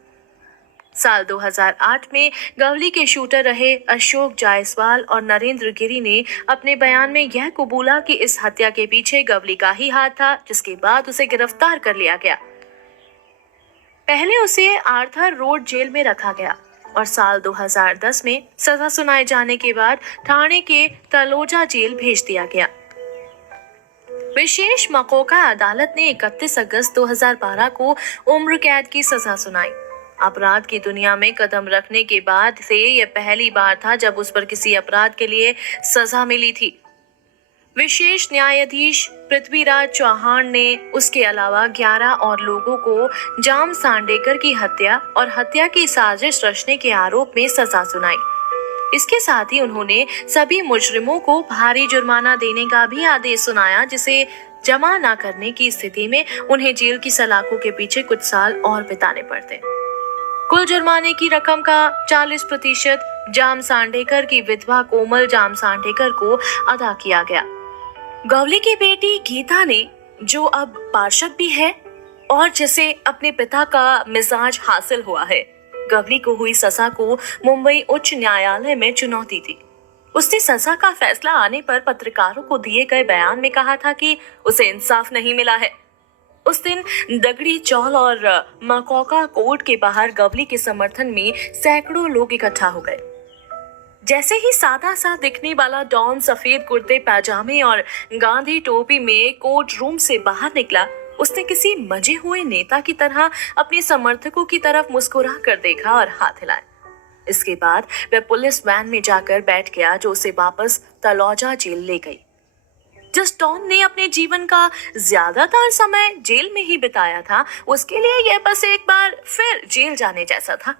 साल 2008 में गवली के शूटर रहे अशोक जायसवाल और नरेंद्र गिरी ने अपने बयान में यह कबूला कि इस हत्या के पीछे गवली का ही हाथ था, जिसके बाद उसे गिरफ्तार कर लिया गया। पहले उसे आर्थर रोड जेल में रखा गया और साल 2010 में सजा सुनाए जाने के बाद ठाणे के तलोजा जेल भेज दिया गया। विशेष मकोका अदालत ने 31 अगस्त 2012 को उम्र कैद की सजा सुनाई। अपराध की दुनिया में कदम रखने के बाद से यह पहली बार था जब उस पर किसी अपराध के लिए सजा मिली थी। विशेष न्यायाधीश पृथ्वीराज चौहान ने उसके अलावा 11 और लोगों को जाम सांडेकर की हत्या और हत्या की साजिश रचने के आरोप में सजा सुनाई। इसके साथ ही उन्होंने सभी मुजरिमों को भारी जुर्माना देने का भी आदेश सुनाया, जिसे जमा न करने की स्थिति में उन्हें जेल की सलाखों के पीछे कुछ साल और बिताने पड़ते। कुल जुर्माने की रकम का 40% जाम सांडेकर की विधवा कोमल जाम सांडेकर को अदा किया गया। गवली की बेटी गीता ने, जो अब पार्षद भी है और जिसे अपने पिता का मिजाज हासिल हुआ है, गवली को हुई सजा को मुंबई उच्च न्यायालय में चुनौती दी। उसने सजा का फैसला आने पर पत्रकारों को दिए गए बयान में कहा था कि उसे इंसाफ नहीं मिला है। उस दिन दगड़ी चौल और मकोका कोर्ट के बाहर गवली के समर्थन में सैकड़ों लोग इकट्ठा हो गए। जैसे ही सादा सा दिखने वाला डॉन सफेद कुर्ते पैजामे और गांधी टोपी में कोर्ट रूम से बाहर निकला, उसने किसी मजे हुए नेता की तरह अपने समर्थकों की तरफ मुस्कुरा कर देखा और हाथ हिलाया। इसके बाद वह पुलिस वैन में जाकर बैठ गया, जो उसे वापस तलौजा जेल ले गई। जिस डॉन ने अपने जीवन का ज्यादातर समय जेल में ही बिताया था, उसके लिए यह बस एक बार फिर जेल जाने जैसा था।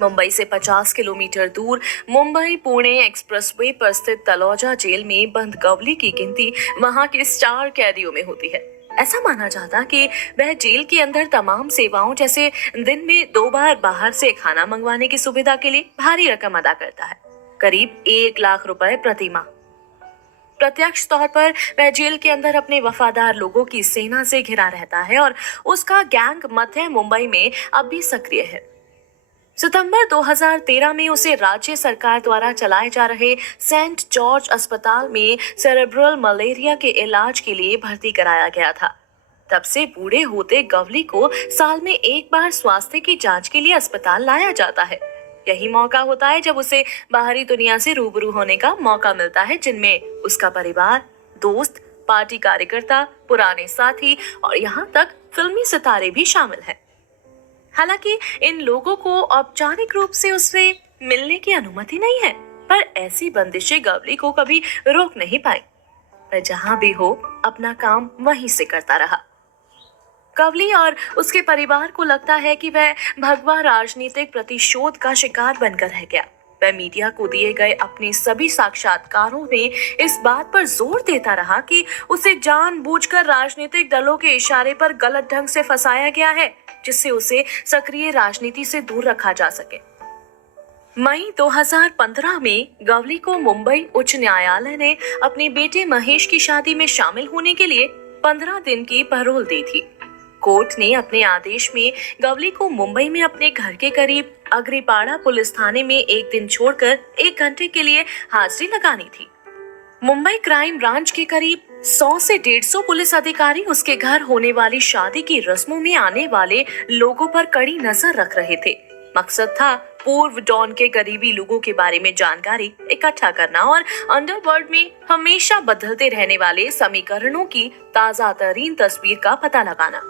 मुंबई से 50 किलोमीटर दूर मुंबई पुणे एक्सप्रेसवे पर स्थित तलौजा जेल में बंद गवली की गिनती वहां के स्टार कैदियों में होती है। ऐसा माना जाता कि वह जेल के अंदर तमाम सेवाओं, जैसे दिन में 2 बार बाहर से खाना मंगवाने की सुविधा के लिए भारी रकम अदा करता है, करीब 1 लाख रुपए प्रति माह। प्रत्यक्ष तौर पर वह जेल के अंदर अपने वफादार लोगों की सेना से घिरा रहता है और उसका गैंग मध्य मुंबई में अब भी सक्रिय है। सितंबर 2013 में उसे राज्य सरकार द्वारा चलाए जा रहे सेंट जॉर्ज अस्पताल में सेरेब्रल मलेरिया के इलाज के लिए भर्ती कराया गया था। तब से बूढ़े होते गवली को साल में एक बार स्वास्थ्य की जांच के लिए अस्पताल लाया जाता है। यही मौका होता है जब उसे बाहरी दुनिया से रूबरू होने का मौका मिलता है, जिनमें उसका परिवार, दोस्त, पार्टी कार्यकर्ता, पुराने साथी और यहाँ तक फिल्मी सितारे भी शामिल हैं। हालांकि इन लोगों को औपचारिक रूप से उससे मिलने की अनुमति नहीं है, पर ऐसी बंदिशें गवली को कभी रोक नहीं पाई। वह जहां भी हो अपना काम वहीं से करता रहा। गवली और उसके परिवार को लगता है कि वह भगवा राजनीतिक प्रतिशोध का शिकार बनकर रह गया। वह मीडिया को दिए गए अपने सभी साक्षात्कारों में इस बात पर जोर देता रहा कि उसे जानबूझकर राजनीतिक दलों के इशारे पर गलत ढंग से फंसाया गया है, जिससे उसे सक्रिय राजनीति से दूर रखा जा सके। मई 2015 में गवली को मुंबई उच्च न्यायालय ने अपने बेटे महेश की शादी में शामिल होने के लिए 15 दिन की पैरोल दी थी। कोर्ट ने अपने आदेश में गवली को मुंबई में अपने घर के करीब अग्रीपाड़ा पुलिस थाने में एक दिन छोड़कर 1 घंटे के लिए हाजिरी लगानी थी। मुंबई क्राइम ब्रांच के करीब 100 से 150 पुलिस अधिकारी उसके घर होने वाली शादी की रस्मों में आने वाले लोगों पर कड़ी नजर रख रहे थे। मकसद था पूर्व डॉन के करीबी लोगों के बारे में जानकारी इकट्ठा करना और अंडरवर्ल्ड में हमेशा बदलते रहने वाले समीकरणों की ताजा तरीन तस्वीर का पता लगाना।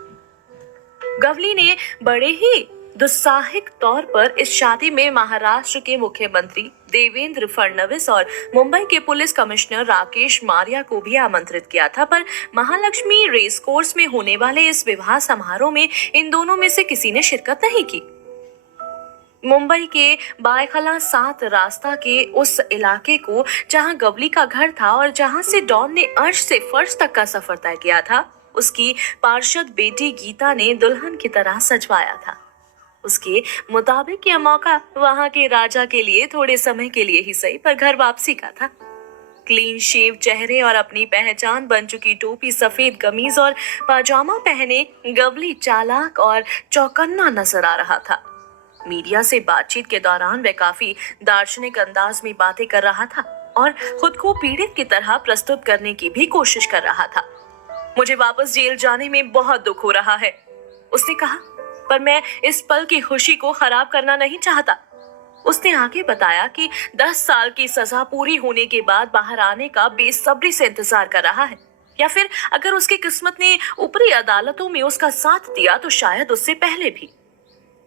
गवली ने बड़े ही दुस्साहसिक तौर पर इस शादी में महाराष्ट्र के मुख्यमंत्री देवेंद्र फडणवीस और मुंबई के पुलिस कमिश्नर राकेश मारिया को भी आमंत्रित किया था, पर महालक्ष्मी रेस कोर्स में होने वाले इस विवाह समारोह में इन दोनों में से किसी ने शिरकत नहीं की। मुंबई के बायखला 7 रास्ता के उस इलाके को जहां गवली का घर था और जहां से डॉन ने अर्श से फर्श तक का सफर तय किया था, उसकी पार्षद बेटी गीता ने दुल्हन की तरह सजवाया था। उसके मुताबिक यह मौका वहां के राजा के लिए थोड़े समय के लिए ही सही पर घर वापसी का था। क्लीन शेव चेहरे और अपनी पहचान बन चुकी टोपी, सफेद कमीज और पाजामा पहने गवली चालाक और चौकन्ना नजर आ रहा था। मीडिया से बातचीत के दौरान वह काफी दार्शनिक अंदाज में बातें कर रहा था और खुद को पीड़ित की तरह प्रस्तुत करने की भी कोशिश कर रहा था। मुझे वापस जेल जाने में बहुत दुख हो रहा है, उसने कहा, पर मैं इस पल की खुशी को खराब करना नहीं चाहता। उसने आगे बताया कि 10 साल की सजा पूरी होने के बाद बाहर आने का बेसब्री से इंतजार कर रहा है, या फिर अगर उसकी किस्मत ने ऊपरी अदालतों में उसका साथ दिया तो शायद उससे पहले भी।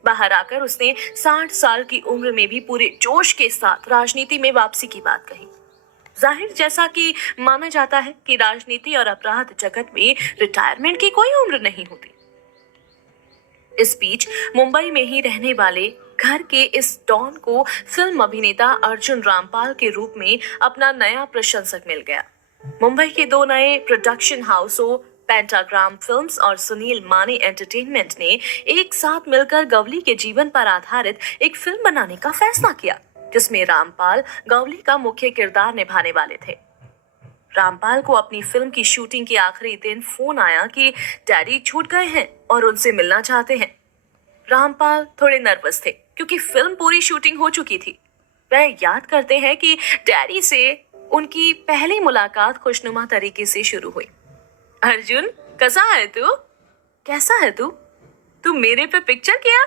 बाहर आकर उसने 60 साल की उम्र में भी पूरे जोश के साथ राजनीति में वापसी की बात कही। जाहिर जैसा कि माना जाता है कि राजनीति और अपराध जगत में रिटायरमेंट की कोई उम्र नहीं होती। इस बीच मुंबई में ही रहने वाले घर के इस डॉन को फिल्म अभिनेता अर्जुन रामपाल के रूप में अपना नया प्रशंसक मिल गया। मुंबई के 2 नए प्रोडक्शन हाउसों पेंटाग्राम फिल्म्स और सुनील माने एंटरटेनमेंट ने एक साथ मिलकर गवली के जीवन पर आधारित एक फिल्म बनाने का फैसला किया, जिसमें रामपाल गवली का मुख्य किरदार निभाने वाले थे। रामपाल को अपनी फिल्म की शूटिंग के आखिरी दिन फोन आया कि डैडी छूट गए हैं और उनसे मिलना चाहते हैं। रामपाल थोड़े नर्वस थे क्योंकि फिल्म पूरी शूटिंग हो चुकी थी। वह याद करते हैं कि डैडी से उनकी पहली मुलाकात खुशनुमा तरीके से शुरू हुई। अर्जुन, कैसा है तू? कैसा है तू? तू मेरे पे पिक्चर किया?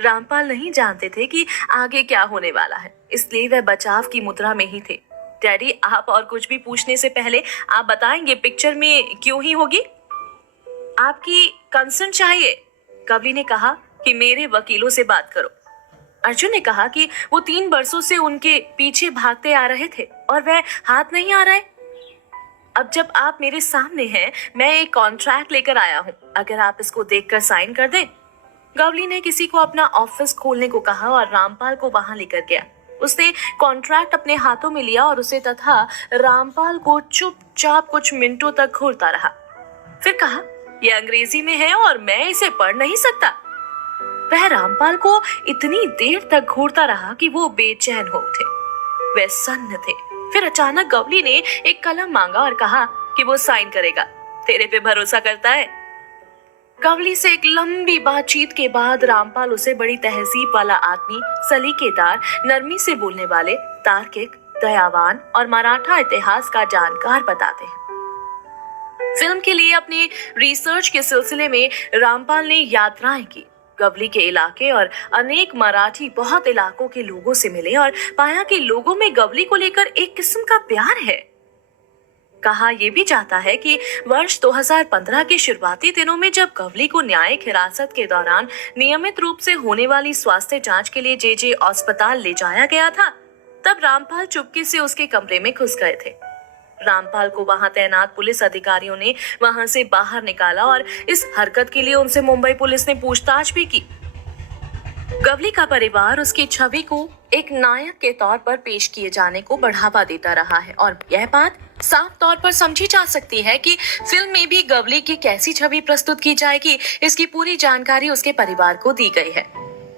रामपाल नहीं जानते थे कि आगे क्या होने वाला है, इसलिए वह बचाव की मुद्रा में ही थे। डैडी, आप और कुछ भी पूछने से पहले आप बताएंगे पिक्चर में क्यों ही होगी? आपकी कंसर्न चाहिए। गवली ने कहा कि मेरे वकीलों से बात करो। अर्जुन ने कहा कि वो 3 वर्षों से उनके पीछे भागते आ रहे थे और वह हाथ नहीं आ रहा है। अब जब आप मेरे सामने हैं, मैं एक कॉन्ट्रैक्ट लेकर आया हूँ, अगर आप इसको देखकर साइन कर दें। गवली ने किसी को अपना ऑफिस खोलने को कहा और रामपाल को वहां लेकर गया। उसने कॉन्ट्रैक्ट अपने हाथों में लिया और उसे तथा रामपाल को चुपचाप कुछ मिनटों तक घूरता रहा। फिर कहा, यह अंग्रेजी में है और मैं इसे पढ़ नहीं सकता। वह रामपाल को इतनी देर तक घूरता रहा कि वो बेचैन हो उठे। वे सन्न थे। फिर अचानक गवली ने एक कलम मांगा और कहा कि वो साइन करेगा। तेरे पे भरोसा करता है। गवली से एक लंबी बातचीत के बाद रामपाल उसे बड़ी तहजीब वाला आदमी, सलीकेदार, नरमी से बोलने वाले, तार्किक, दयावान और मराठा इतिहास का जानकार बताते हैं। फिल्म के लिए अपने रिसर्च के सिलसिले में रामपाल ने यात्राएं की। गवली के इलाके और अनेक मराठी बहुत इलाकों के लोगों से मिले और पाया कि लोगों में गवली को लेकर एक किस्म का प्यार है। कहा यह भी जाता है कि वर्ष 2015 के शुरुआती दिनों में जब गवली को न्यायिक हिरासत के दौरान नियमित रूप से होने वाली स्वास्थ्य जांच के लिए जे अस्पताल ले जाया गया था, तब रामपाल चुपके से उसके कमरे में घुस गए थे। रामपाल को वहां तैनात पुलिस अधिकारियों ने वहां से बाहर निकाला और इस हरकत के लिए उनसे मुंबई पुलिस ने पूछताछ भी की। गवली का परिवार उसकी छवि को एक नायक के तौर पर पेश किए जाने को बढ़ावा देता रहा है और यह बात साफ तौर पर समझी जा सकती है कि फिल्म में भी गवली की कैसी छवि प्रस्तुत की जाएगी, इसकी पूरी जानकारी उसके परिवार को दी गई है।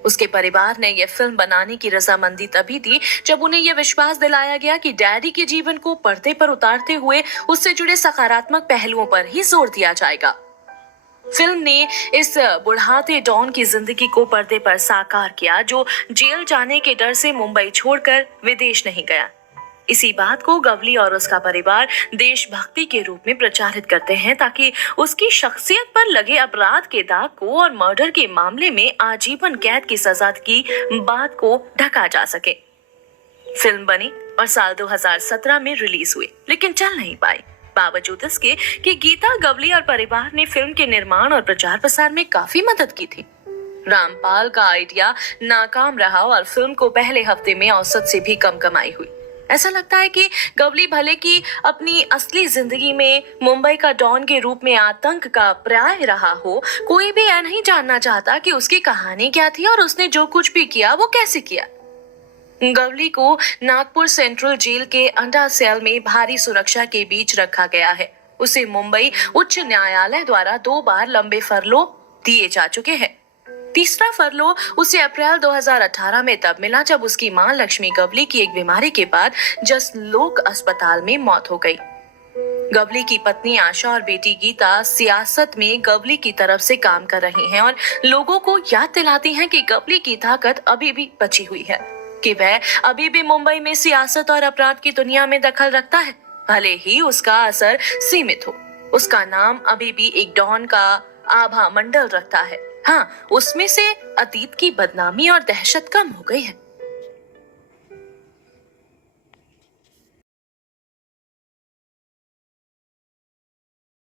उसके परिवार ने यह फिल्म बनाने की रजामंदी तभी दी जब उन्हें यह विश्वास दिलाया गया कि डैडी के जीवन को पर्दे पर उतारते हुए उससे जुड़े सकारात्मक पहलुओं पर ही जोर दिया जाएगा। फिल्म ने इस बुढ़ाते डॉन की जिंदगी को पर्दे पर साकार किया जो जेल जाने के डर से मुंबई छोड़कर विदेश नहीं गया। इसी बात को गवली और उसका परिवार देशभक्ति के रूप में प्रचारित करते हैं ताकि उसकी शख्सियत पर लगे अपराध के दाग को और मर्डर के मामले में आजीवन कैद की सजा की बात को ढका जा सके। फिल्म बनी और साल 2017 में रिलीज हुई, लेकिन चल नहीं पाई, बावजूद इसके कि गीता, गवली और परिवार ने फिल्म के निर्माण और प्रचार प्रसार में काफी मदद की थी। रामपाल का आइडिया नाकाम रहा और फिल्म को पहले हफ्ते में औसत से भी कम कमाई हुई। ऐसा लगता है कि गवली भले की अपनी असली जिंदगी में मुंबई का डॉन के रूप में आतंक का पर्याय रहा हो, कोई भी यह नहीं जानना चाहता कि उसकी कहानी क्या थी और उसने जो कुछ भी किया वो कैसे किया। गवली को नागपुर सेंट्रल जेल के अंडा सेल में भारी सुरक्षा के बीच रखा गया है। उसे मुंबई उच्च न्यायालय द्वारा 2 बार लंबे फरलो दिए जा चुके हैं। तीसरा फरलो उसे अप्रैल 2018 में तब मिला जब उसकी मां लक्ष्मी गवली की एक बीमारी के बाद जसलोक अस्पताल में मौत हो गई। गवली की पत्नी आशा और बेटी गीता सियासत में गवली की तरफ से काम कर रही हैं और लोगों को याद दिलाती हैं कि गवली की ताकत अभी भी बची हुई है, कि वह अभी भी मुंबई में सियासत और अपराध की दुनिया में दखल रखता है, भले ही उसका असर सीमित हो। उसका नाम अभी भी एक डॉन का आभा मंडल रखता है। हाँ, उसमें से अतीत की बदनामी और दहशत कम हो गई है।